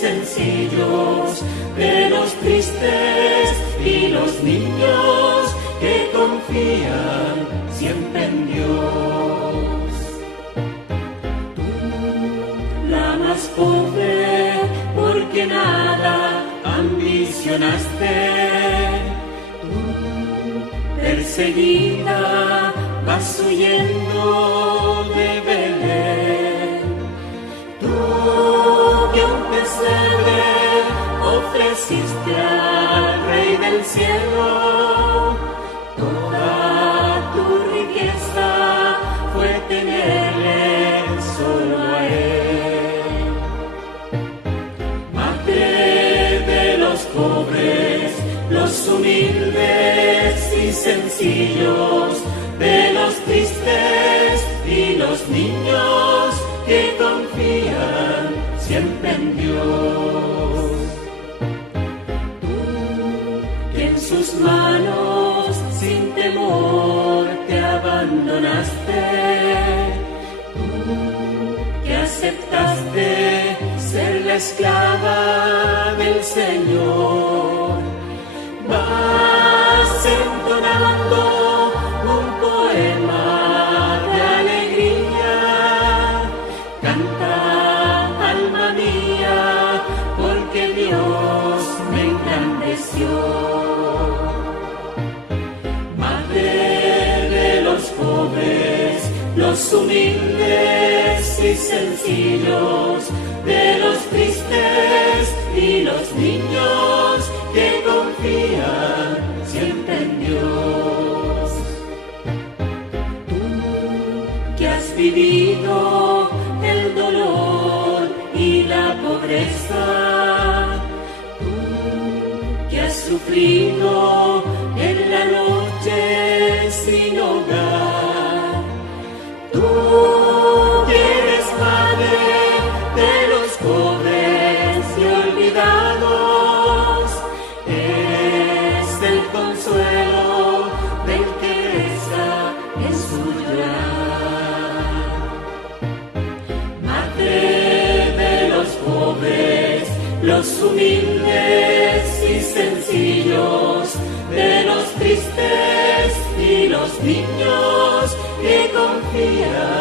sencillos, de los tristes y los niños que confían siempre en Dios. Tú, la más pobre, porque nada ambicionaste, tú, perseguida, vas huyendo de Belén. Tú que un pesebre ofreciste al Rey del cielo, toda tu riqueza fue tenerle solo a Él. Madre de los pobres, los humildes y sencillos, de los tristes y los niños que confían siempre en Dios. Tú, que en sus manos sin temor te abandonaste, tú, que aceptaste ser la esclava del Señor, vas entonando un poema de alegría. Canta, alma mía, porque Dios me engrandeció. Madre de los pobres, los humildes y sencillos, de los tristes y los niños que confían siempre en Dios. Tú que has vivido el dolor y la pobreza, tú que has sufrido en la noche sin hogar, tú que eres madre de los pobres y olvidados, eres el consuelo del que reza en su llorar. Madre de los pobres, los humildes y sencillos, de los tristes y los niños que confían